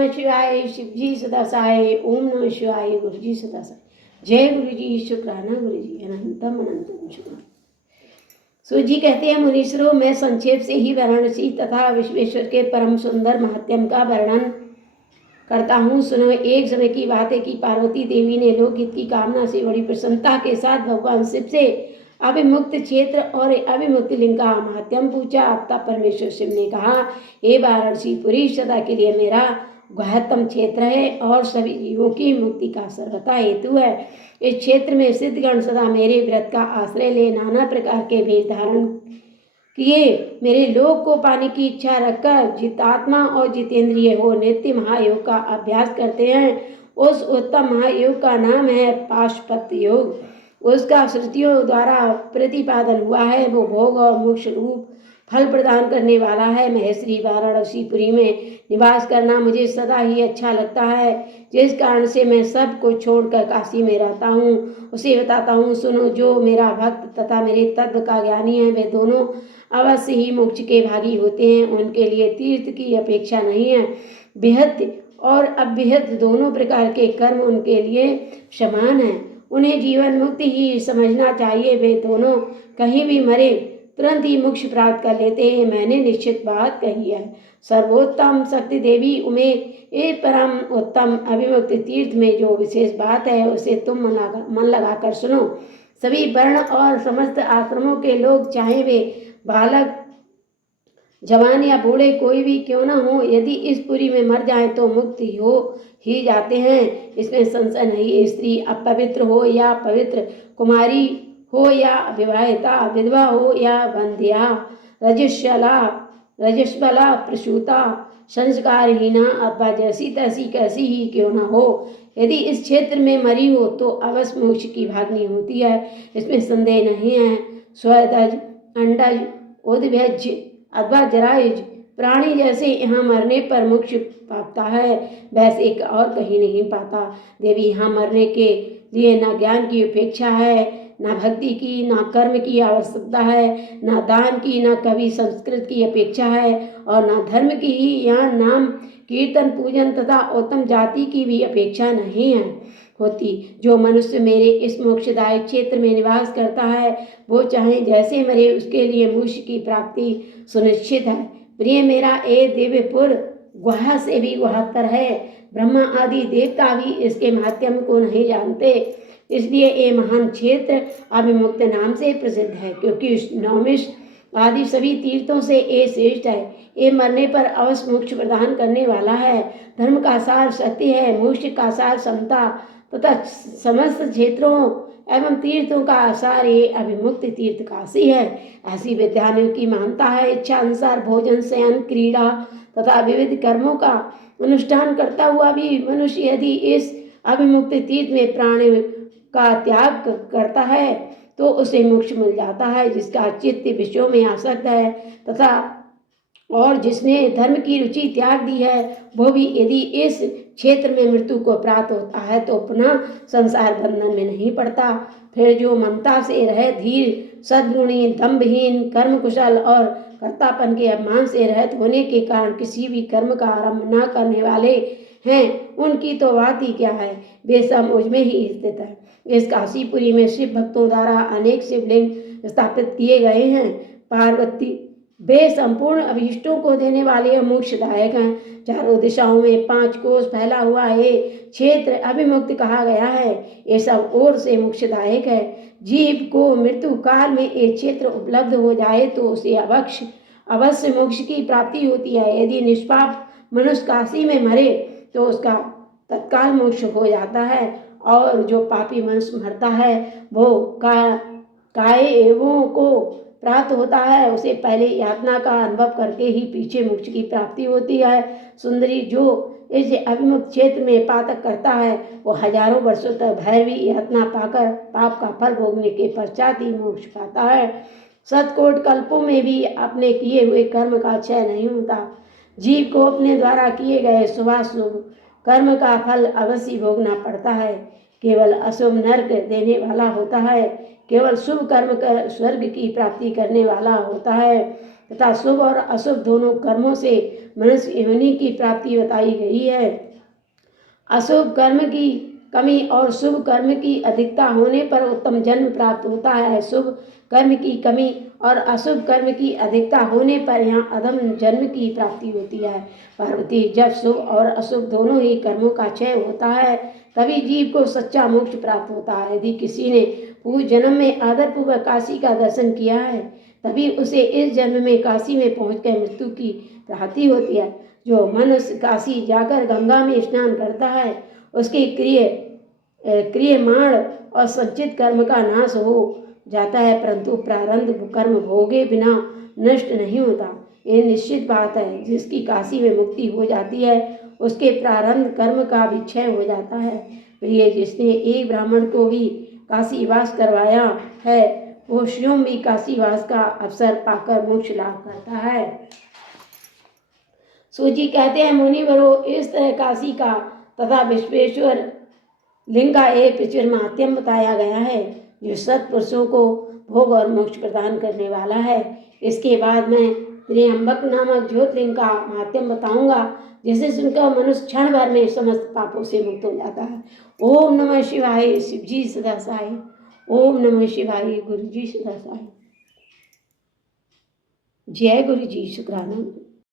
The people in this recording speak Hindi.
नमः शिवाय। शिव जी सदा सहाय। ओम नमः शिवाय। गुरु जी सदा सहाय। जय गुरु जी। शुक्राना गुरु जी। अनंतम अनंतम शुक्राना। सूत जी कहते हैं, मुनीश्वरों, मैं संक्षेप से ही वाराणसी तथा विश्वेश्वर के परम सुंदर महात्म्य का वर्णन करता हूँ। सुनो, एक समय की बात है कि पार्वती देवी ने लोकहित की कामना से बड़ी प्रसन्नता के साथ भगवान शिव से अभिमुक्त क्षेत्र और अभिमुक्त लिंग का महात्म्य पूछा। तब परमेश्वर शिव ने कहा, हे वाराणसीपुरी, सदा के लिए मेरा गुह्यतम क्षेत्र है और सभी जीवों की मुक्ति का सर्वथा हेतु है। इस क्षेत्र में सिद्धगण सदा मेरे व्रत का आश्रय ले नाना प्रकार के भेष धारण किए मेरे लोक को पाने की इच्छा रखकर जितात्मा और जितेंद्रिय हो नित्य महायोग का अभ्यास करते हैं। उस उत्तम महायोग का नाम है पाशुपत योग। उसका श्रुतियों द्वारा प्रतिपादन हुआ है। वो भोग और मोक्ष रूप फल प्रदान करने वाला है। महेश्वरी वाराणसीपुरी में निवास करना मुझे सदा ही अच्छा लगता है, जिस कारण से मैं सब को छोड़कर काशी में रहता हूँ। उसे बताता हूँ, सुनो। जो मेरा भक्त तथा मेरे तत्व का ज्ञानी है, वे दोनों अवश्य ही मोक्ष के भागी होते हैं। उनके लिए तीर्थ की अपेक्षा नहीं है। बेहद और अबेहद दोनों प्रकार के कर्म उनके लिए समान हैं। उन्हें जीवन मुक्ति ही समझना चाहिए। वे दोनों कहीं भी मरे तुरंत ही मोक्ष प्राप्त कर लेते हैं। मैंने निश्चित बात कही है। सर्वोत्तम शक्ति देवी उमे ये परम उत्तम अभिमुक्त तीर्थ में जो विशेष बात है, उसे तुम मन लगाकर सुनो। सभी वर्ण और समस्त आश्रमों के लोग, चाहे वे बालक, जवान या बूढ़े कोई भी क्यों न हो, यदि इस पुरी में मर जाए तो मुक्त हो ही जाते हैं। इसमें संशय नहीं। स्त्री अपवित्र हो या पवित्र, कुमारी हो या विवाहिता, विधवा हो या बंध्या, रजस्वला, प्रसूता, संस्कारहीना अथवा जैसी तैसी कैसी ही क्यों न हो, यदि इस क्षेत्र में मरी हो तो अवश्य मोक्ष की भागनी होती है। इसमें संदेह नहीं है। स्वदज, अंडज, उद्भ्यज अथवा जरायुज प्राणी जैसे यहाँ मरने पर मोक्ष पाता है, वैसे एक और कहीं नहीं पाता। देवी, यहाँ मरने के लिए न ज्ञान की अपेक्षा है, न भक्ति की, न कर्म की आवश्यकता है, न दान की, न कभी संस्कृत की अपेक्षा है और न धर्म की ही। यहाँ नाम कीर्तन, पूजन तथा उत्तम जाति की भी अपेक्षा नहीं है होती। जो मनुष्य मेरे इस मोक्षदायक क्षेत्र में निवास करता है, वो चाहे जैसे मरे, उसके लिए मोक्ष की प्राप्ति सुनिश्चित है। प्रिय मेरा, ये दिव्यपुर गुहा से भी गुहातर है। ब्रह्मा आदि देवता भी इसके महात्म्य को नहीं जानते। इसलिए ये महान क्षेत्र अभिमुक्त नाम से प्रसिद्ध है, क्योंकि नौमिष आदि सभी तीर्थों से ये श्रेष्ठ है। ये मरने पर अवश्य मोक्ष प्रदान करने वाला है। धर्म का सार शक्ति है, मोक्ष का सार समता तथा समस्त क्षेत्रों एवं तीर्थों का आसार ये अभिमुक्त तीर्थ काशी है। ऐसी विद्वानों की मानता है। इच्छा अनुसार भोजन, शयन, क्रीड़ा तथा विविध कर्मों का अनुष्ठान करता हुआ भी मनुष्य यदि इस अभिमुक्त तीर्थ में प्राण का त्याग करता है तो उसे मोक्ष मिल जाता है। जिसका चित्त विषयों में आसक्त है तथा और जिसने धर्म की रुचि त्याग दी है, वो भी यदि इस क्षेत्र में मृत्यु को प्राप्त होता है तो पुनः संसार बंधन में नहीं पड़ता। फिर जो ममता से रहे, धीर, सद्गुणी, दम्भहीन, कर्म कुशल और कर्तापन के अभिमान से रहित होने के कारण किसी भी कर्म का आरंभ न करने वाले हैं, उनकी तो बात ही क्या है। वे सब मुझ में ही स्थित है। इस काशीपुरी में शिव भक्तों द्वारा अनेक शिवलिंग स्थापित किए गए हैं। पार्वती वे संपूर्ण अभीष्टों को देने वाले और मोक्षदायक हैं। चारों दिशाओं में 5 कोस फैला हुआ ये क्षेत्र अभिमुक्त कहा गया है। ये सब ओर से मोक्षदायक है। जीव को मृत्यु काल में ये क्षेत्र उपलब्ध हो जाए तो उसे अवश्य मोक्ष की प्राप्ति होती है। यदि निष्पाप मनुष्य काशी में मरे तो उसका तत्काल मोक्ष हो जाता है और जो पापी मनुष्य मरता है वो कायवों को प्राप्त होता है। उसे पहले यातना का अनुभव करके ही पीछे मोक्ष की प्राप्ति होती है। सुंदरी, जो इस अभिमुक्त क्षेत्र में पातक करता है, वो हजारों वर्षों तक भैरवी यातना पाकर पाप का फल भोगने के पश्चात ही मोक्ष पाता है। शतकोट कल्पों में भी अपने किए हुए कर्म का क्षय नहीं होता। जीव को अपने द्वारा किए गए शुभाशुभ कर्म का फल अवश्य भोगना पड़ता है। केवल अशुभ नरक देने वाला होता है, केवल शुभ कर्म कर स्वर्ग की प्राप्ति करने वाला होता है। तथा शुभ और अशुभ दोनों कर्मों से मनुष्य योनि की प्राप्ति बताई गई है। अशुभ कर्म की कमी और शुभ कर्म की अधिकता होने पर उत्तम जन्म प्राप्त होता है। शुभ कर्म की कमी और अशुभ कर्म की अधिकता होने पर यहाँ अधम जन्म की प्राप्ति होती है। पार्वती, जब शुभ और अशुभ दोनों ही कर्मों का क्षय होता है तभी जीव को सच्चा मोक्ष प्राप्त होता है। यदि किसी ने पूर्व जन्म में आदरपूर्वक काशी का दर्शन किया है तभी उसे इस जन्म में काशी में पहुंचकर मृत्यु की प्राप्ति होती है। जो मनुष्य काशी जाकर गंगा में स्नान करता है उसके क्रियमाण और संचित कर्म का नाश हो जाता है, परंतु प्रारब्ध कर्म भोगे बिना नष्ट नहीं होता। ये निश्चित बात है। जिसकी काशी में मुक्ति हो जाती है उसके प्रारब्ध कर्म का भी क्षय हो जाता है। प्रिय, जिसने एक ब्राह्मण को भी काशीवास करवाया है वो स्वयं भी काशीवास का अवसर पाकर मोक्ष लाभ करता है। सूजी कहते हैं, मुनिवरों, इस तरह काशी का तथा विश्वेश्वर लिंग का एक प्रचुर महात्म्य बताया गया है जो सत्पुरुषों को भोग और मोक्ष प्रदान करने वाला है। इसके बाद मैं त्र्यंबक नामक ज्योतिर्लिंग का महात्म्य बताऊंगा जिसे सुनकर मनुष्य क्षण भर में समस्त पापों से मुक्त हो जाता है। ओम नमः शिवाय। शिव जी सदा सहाय। ओम नमः शिवाय। गुरु जी सदा सहाय। जय गुरु जी। शुक्रानंद।